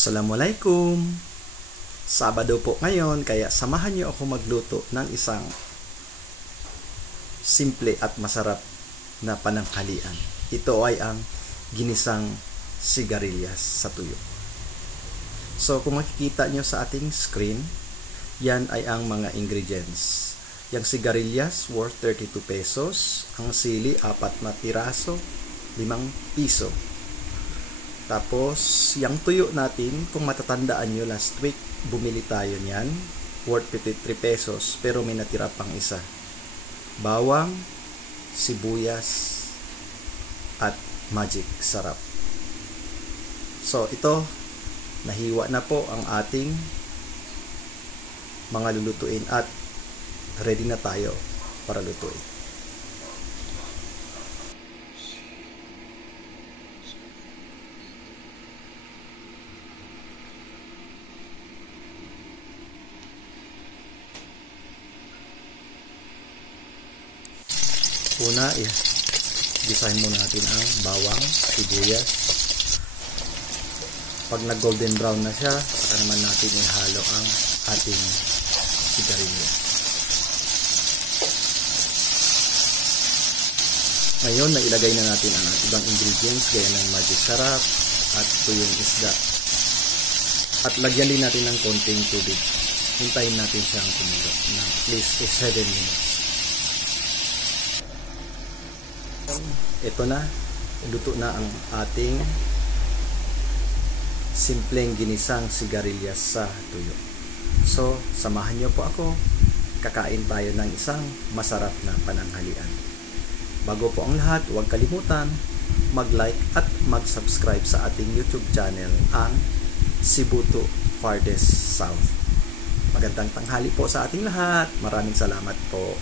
Assalamualaikum! Sabado po ngayon, kaya samahan niyo ako magluto ng isang simple at masarap na pananghalian. Ito ay ang ginisang sigarilyas sa tuyo. So kung makikita niyo sa ating screen, yan ay ang mga ingredients. Yung sigarilyas worth 32 pesos, ang sili 4 na piraso, 5 piso. Tapos, yung tuyo natin, kung matatandaan nyo last week, bumili tayo niyan, worth 53 pesos, pero may natira pang isa. Bawang, sibuyas, at magic sarap. So, ito, nahiwa na po ang ating mga lulutuin at ready na tayo para lutuin. Una, gisahin muna natin ang bawang, sibuyas. Pag nag-golden brown na siya, saka naman natin ihalo ang ating sigarilyas. Ngayon, nailagay na natin ang ibang ingredients gaya ng magic sarap at tuyong isda. At lagyan din natin ng konting tubig. Hintayin natin siyang kumulo na at least 7 minutes. Ito na, luto na ang ating simpleng ginisang sigarilyas sa tuyo. So, samahan niyo po ako, kakain tayo ng isang masarap na pananghalian. Bago po ang lahat, huwag kalimutan mag-like at mag-subscribe sa ating YouTube channel, ang Cebu to Farthest South. Magandang tanghali po sa ating lahat. Maraming salamat po.